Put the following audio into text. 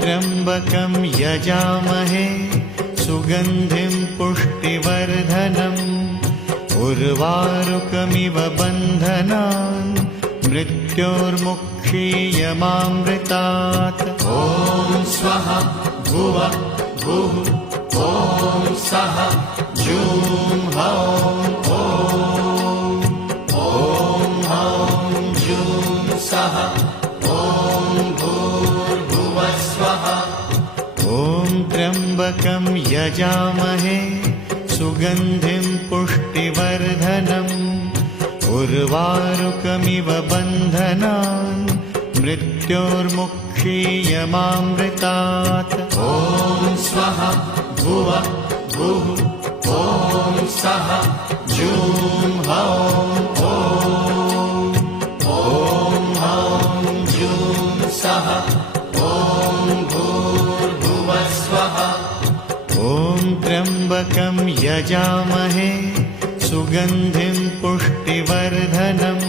त्र्यम्बकं यजामहे सुगन्धिं पुष्टिवर्धनम् उर्वारुकमिव बन्धनान् मृत्योर्मुक्षीयमामृतात्। ॐ स्वः भुवः भुः ॐ सः जूं हौं ॐ जूं सः ॐ भूर्भुवः स्वः। ॐ त्र्यम्बकं यजामहे सुगन्धिं पुष्टिवर्धनम् उर्वारुकमिव बन्धनान् मृत्योर्मुक्षीयमामृतात्। ॐ स्वः भुवः भुः ॐ सः जूं हौं ॐ जूं सः ॐ भूर्भुवः स्वः। ॐ त्र्यम्बकं यजामहे सुगन्धिं पुष्टिवर्धनम्